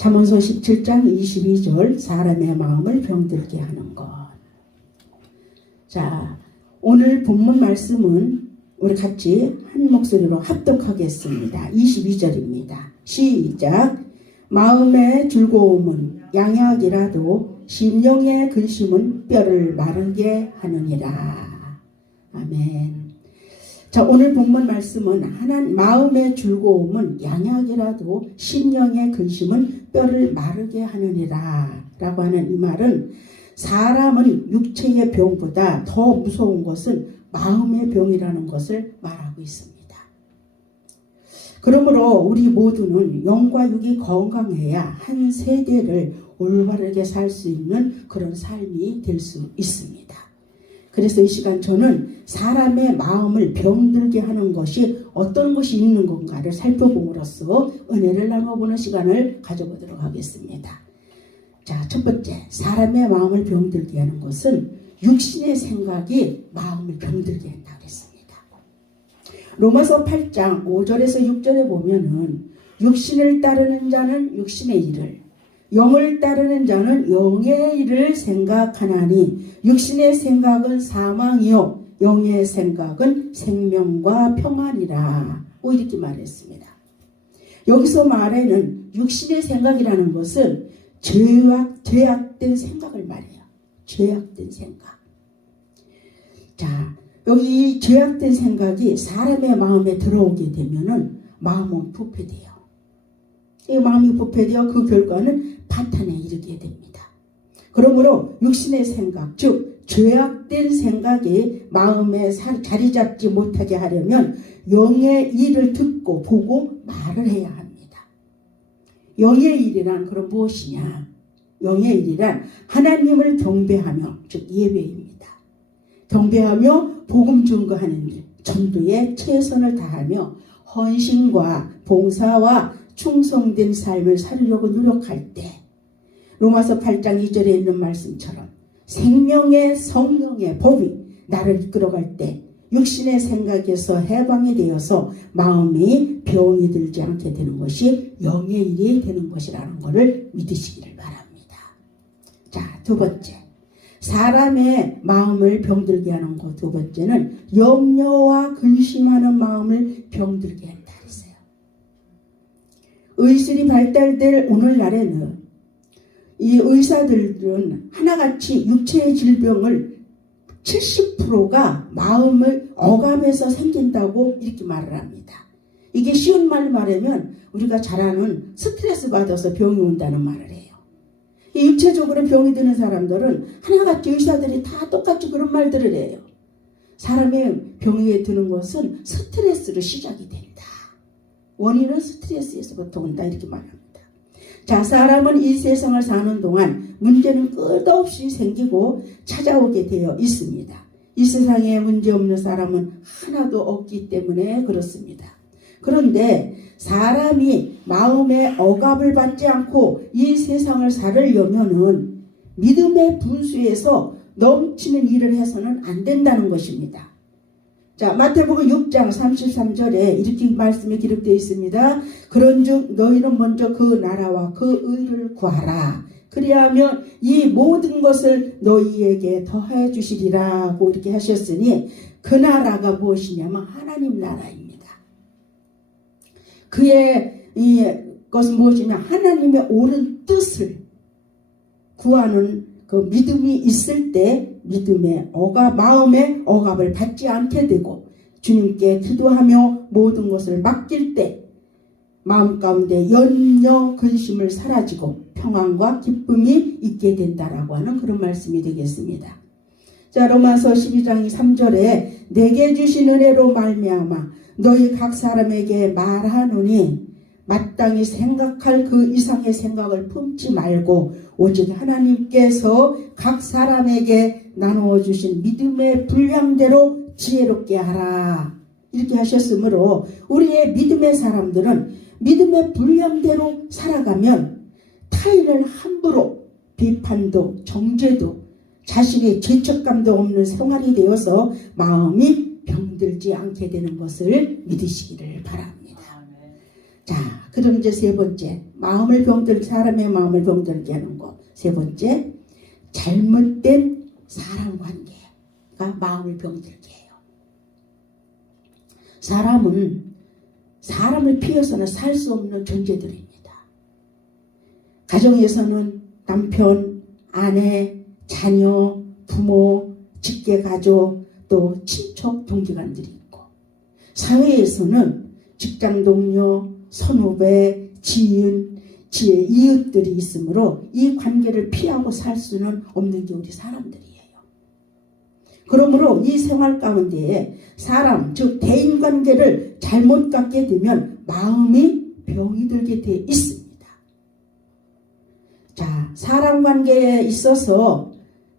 잠언서 17장 22절 사람의 마음을 병들게 하는 것. 자, 오늘 본문 말씀은 우리 같이 한 목소리로 합독하겠습니다. 22절입니다. 시작. 마음의 즐거움은 양약이라도 심령의 근심은 뼈를 마르게 하느니라. 아멘. 자, 오늘 본문 말씀은 하나 마음의 즐거움은 양약이라도 심령의 근심은 뼈를 마르게 하느니라. 라고 하는 이 말은 사람은 육체의 병보다 더 무서운 것은 마음의 병이라는 것을 말하고 있습니다. 그러므로 우리 모두는 영과 육이 건강해야 한 세대를 올바르게 살 수 있는 그런 삶이 될 수 있습니다. 그래서 이 시간 저는 사람의 마음을 병들게 하는 것이 어떤 것이 있는 건가를 살펴봄으로써 은혜를 나눠보는 시간을 가져보도록 하겠습니다. 자, 첫 번째, 사람의 마음을 병들게 하는 것은 육신의 생각이 마음을 병들게 한다 그랬습니다. 로마서 8장 5절에서 6절에 보면은 육신을 따르는 자는 육신의 일을 영을 따르는 자는 영의 일을 생각하나니 육신의 생각은 사망이요 영의 생각은 생명과 평안이라 고 이렇게 말했습니다. 여기서 말하는 육신의 생각이라는 것은 죄악, 죄악된 생각을 말해요. 죄악된 생각. 자, 여기 이 죄악된 생각이 사람의 마음에 들어오게 되면은 마음은 부패돼요. 이 마음이 부패되어 그 결과는 파탄에 이르게 됩니다. 그러므로 육신의 생각, 즉 죄악된 생각이 마음에 자리 잡지 못하게 하려면 영의 일을 듣고 보고 말을 해야 합니다. 영의 일이란 그럼 무엇이냐? 영의 일이란 하나님을 경배하며 즉 예배입니다. 경배하며 복음 증거하는 일, 전도에 최선을 다하며 헌신과 봉사와 충성된 삶을 살려고 노력할 때 로마서 8장 2절에 있는 말씀처럼 생명의 성령의 법이 나를 이끌어갈 때 육신의 생각에서 해방이 되어서 마음이 병이 들지 않게 되는 것이 영의 일이 되는 것이라는 것을 믿으시기를 바랍니다. 자, 두 번째. 사람의 마음을 병들게 하는 것 두 번째는 염려와 근심하는 마음을 병들게 한다 그랬어요. 의술이 발달될 오늘날에는 이 의사들은 하나같이 육체의 질병을 70%가 마음을 어감해서 생긴다고 이렇게 말을 합니다. 이게 쉬운 말 말하면 우리가 잘 아는 스트레스 받아서 병이 온다는 말을 해요. 이 육체적으로 병이 드는 사람들은 하나같이 의사들이 다 똑같이 그런 말들을 해요. 사람의 병에 드는 것은 스트레스로 시작이 된다. 원인은 스트레스에서부터 온다 이렇게 말합니다. 자, 사람은 이 세상을 사는 동안 문제는 끝없이 생기고 찾아오게 되어 있습니다. 이 세상에 문제 없는 사람은 하나도 없기 때문에 그렇습니다. 그런데 사람이 마음의 억압을 받지 않고 이 세상을 살으려면은 믿음의 분수에서 넘치는 일을 해서는 안 된다는 것입니다. 자, 마태복음 6장 33절에 이렇게 말씀이 기록되어 있습니다. 그런즉 너희는 먼저 그 나라와 그 의를 구하라. 그리하면 이 모든 것을 너희에게 더해 주시리라고 이렇게 하셨으니 그 나라가 무엇이냐면 하나님 나라입니다. 그의 이 것은 무엇이냐 하나님의 옳은 뜻을 구하는 그 믿음이 있을 때 믿음의 억압 마음의 억압을 받지 않게 되고 주님께 기도하며 모든 것을 맡길 때 마음 가운데 연려 근심을 사라지고 평안과 기쁨이 있게 된다라고 하는 그런 말씀이 되겠습니다. 자 로마서 12장 3절에 내게 주신 은혜로 말미암아 너희 각 사람에게 말하노니 마땅히 생각할 그 이상의 생각을 품지 말고 오직 하나님께서 각 사람에게 나누어 주신 믿음의 분량대로 지혜롭게 하라. 이렇게 하셨으므로 우리의 믿음의 사람들은 믿음의 분량대로 살아가면 타인을 함부로 비판도 정죄도 자신의 죄책감도 없는 생활이 되어서 마음이 병들지 않게 되는 것을 믿으시기를 바랍니다. 자, 그럼 이제 세 번째 마음을 병들 사람의 마음을 병들게 하는 거. 세 번째 잘못된 사람 관계가 마음을 병들게 해요. 사람은 사람을 피해서는 살 수 없는 존재들입니다. 가정에서는 남편, 아내, 자녀, 부모, 직계 가족, 또 친척, 동기관들이 있고 사회에서는 직장 동료, 선후배, 지인, 지혜, 이웃들이 있으므로 이 관계를 피하고 살 수는 없는 게 우리 사람들이에요. 그러므로 이 생활 가운데에 사람, 즉 대인 관계를 잘못 갖게 되면 마음이 병이 들게 돼 있습니다. 자, 사람 관계에 있어서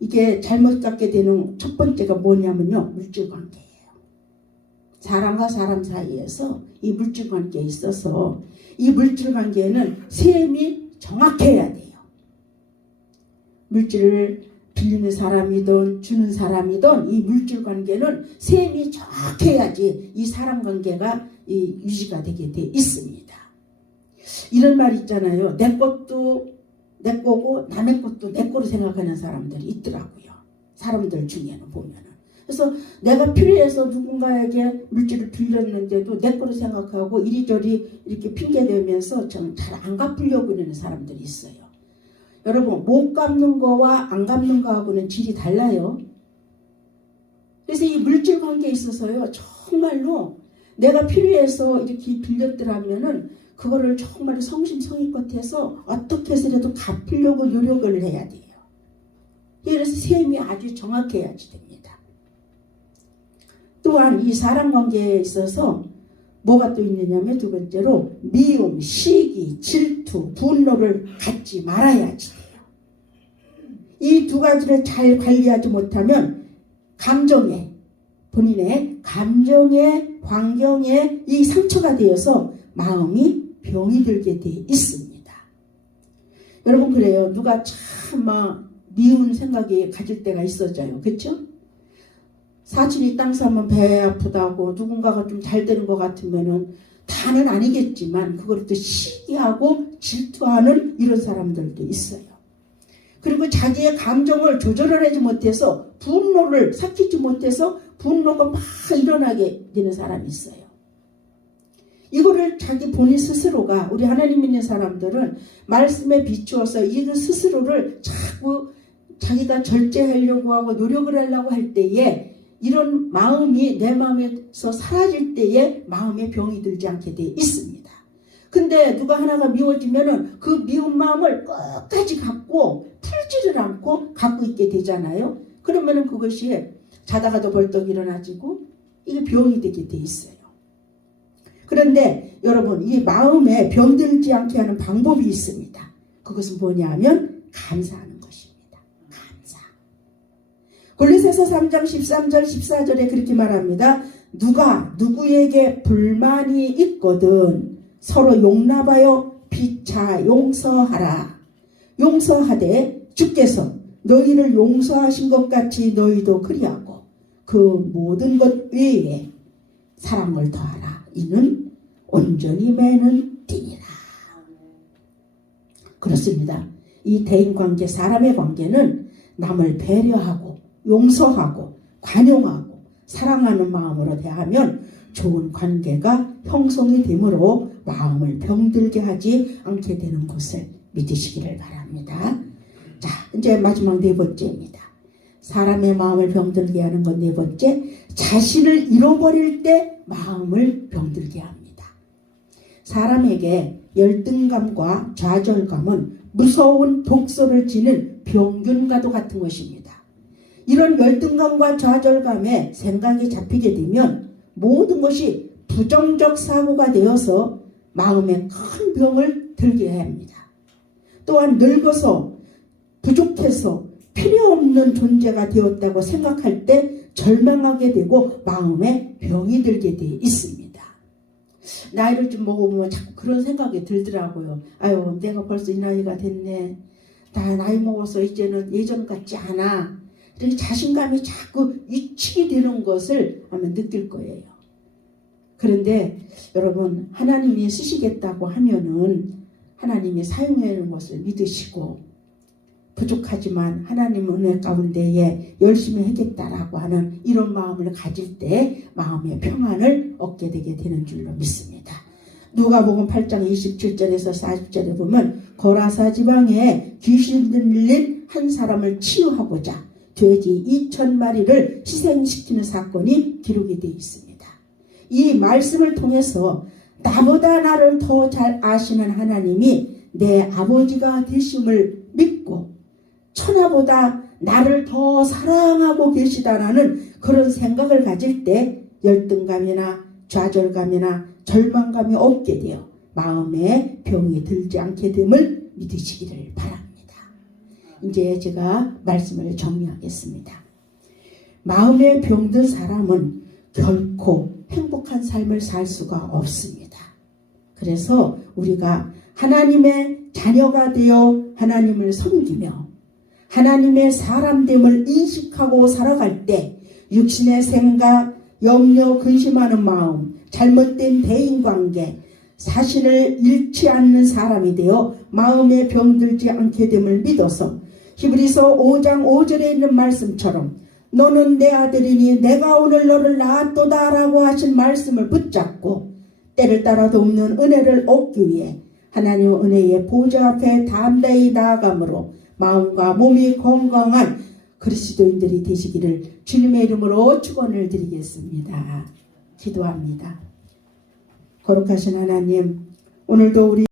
이게 잘못 갖게 되는 첫 번째가 뭐냐면요. 물질 관계예요. 사람과 사람 사이에서 이 물질 관계에 있어서 이 물질 관계에는 셈이 정확해야 돼요. 물질을 빌리는 사람이든 주는 사람이든 이 물질 관계는 셈이 정확해야지 이 사람 관계가 이 유지가 되게 돼 있습니다. 이런 말 있잖아요. 내 것도 내 거고 남의 것도 내 거로 생각하는 사람들이 있더라고요. 사람들 중에는 보면은. 그래서 내가 필요해서 누군가에게 물질을 빌렸는데도 내 거로 생각하고 이리저리 이렇게 핑계대면서 좀잘안 갚으려고 그러는 사람들이 있어요. 여러분 못 갚는 거와 안 갚는 거하고는 질이 달라요. 그래서 이 물질 관계에 있어서요 정말로 내가 필요해서 이렇게 빌렸더라면은 그거를 정말 성심성의껏 해서 어떻게 해서라도 갚으려고 노력을 해야 돼요. 그래서 셈이 아주 정확해야지 됩니다. 또한 이 사람 관계에 있어서 뭐가 또 있느냐면 두 번째로 미움, 시기, 질투, 분노를 갖지 말아야지. 이 두 가지를 잘 관리하지 못하면 감정에 본인의 감정의 환경에 이 상처가 되어서 마음이 병이 들게 돼 있습니다. 여러분 그래요. 누가 참 막 미운 생각이 가질 때가 있어져요. 그렇죠? 사촌이 땅 사면 배 아프다고 누군가가 좀 잘 되는 것 같으면은 다는 아니겠지만 그걸 또 시기하고 질투하는 이런 사람들도 있어요. 그리고 자기의 감정을 조절을 하지 못해서 분노를 삭히지 못해서 분노가 막 일어나게 되는 사람이 있어요. 이거를 자기 본인 스스로가 우리 하나님 믿는 사람들은 말씀에 비추어서 이 스스로를 자꾸 자기가 절제하려고 하고 노력을 하려고 할 때에 이런 마음이 내 마음에서 사라질 때에 마음에 병이 들지 않게 돼 있습니다. 근데 누가 하나가 미워지면은 그 미운 마음을 끝까지 갖고 풀지를 않고 갖고 있게 되잖아요. 그러면은 그것이 자다가도 벌떡 일어나지고 이게 병이 되게 돼 있어요. 그런데 여러분 이 마음에 병들지 않게 하는 방법이 있습니다. 그것은 뭐냐면. 감사. 골로새서 3장 13절 14절에 그렇게 말합니다. 누가 누구에게 불만이 있거든 서로 용납하여 피차 용서하라. 용서하되 주께서 너희를 용서하신 것 같이 너희도 그리하고 그 모든 것 외에 사랑을 더하라. 이는 온전히 매는 띠니라. 그렇습니다. 이 대인 관계, 사람의 관계는 남을 배려하고 용서하고 관용하고 사랑하는 마음으로 대하면 좋은 관계가 형성이 되므로 마음을 병들게 하지 않게 되는 것을 믿으시기를 바랍니다. 자, 이제 마지막 네 번째입니다. 사람의 마음을 병들게 하는 건 네 번째, 자신을 잃어버릴 때 마음을 병들게 합니다. 사람에게 열등감과 좌절감은 무서운 독소를 지는 병균과도 같은 것입니다. 이런 열등감과 좌절감에 생각이 잡히게 되면 모든 것이 부정적 사고가 되어서 마음에 큰 병을 들게 합니다. 또한 늙어서 부족해서 필요 없는 존재가 되었다고 생각할 때 절망하게 되고 마음에 병이 들게 돼 있습니다. 나이를 좀 먹어보면 자꾸 그런 생각이 들더라고요. 아유, 내가 벌써 이 나이가 됐네. 나 나이 먹어서 이제는 예전 같지 않아. 이렇게 자신감이 자꾸 잊히게 되는 것을 아마 느낄 거예요. 그런데 여러분 하나님이 쓰시겠다고 하면은 하나님이 사용하는 것을 믿으시고 부족하지만 하나님 은혜 가운데에 열심히 하겠다라고 하는 이런 마음을 가질 때 마음의 평안을 얻게 되게 되는 줄로 믿습니다. 누가복음 8장 27절에서 40절에 보면 거라사 지방에 귀신 들린 한 사람을 치유하고자 돼지 2천 마리를 희생시키는 사건이 기록이 되어 있습니다. 이 말씀을 통해서 나보다 나를 더 잘 아시는 하나님이 내 아버지가 되심을 믿고 천하보다 나를 더 사랑하고 계시다라는 그런 생각을 가질 때 열등감이나 좌절감이나 절망감이 없게 되어 마음에 병이 들지 않게 됨을 믿으시기를 바랍니다. 이제 제가 말씀을 정리하겠습니다. 마음에 병든 사람은 결코 행복한 삶을 살 수가 없습니다. 그래서 우리가 하나님의 자녀가 되어 하나님을 섬기며 하나님의 사람됨을 인식하고 살아갈 때 육신의 생각, 염려, 근심하는 마음, 잘못된 대인관계, 사실을 잃지 않는 사람이 되어 마음에 병들지 않게 됨을 믿어서 히브리서 5장 5절에 있는 말씀처럼 너는 내 아들이니 내가 오늘 너를 낳았도다라고 하신 말씀을 붙잡고 때를 따라 돕는 은혜를 얻기 위해 하나님 은혜의 보좌 앞에 담대히 나아감으로 마음과 몸이 건강한 그리스도인들이 되시기를 주님의 이름으로 축원을 드리겠습니다. 기도합니다. 거룩하신 하나님, 오늘도 우리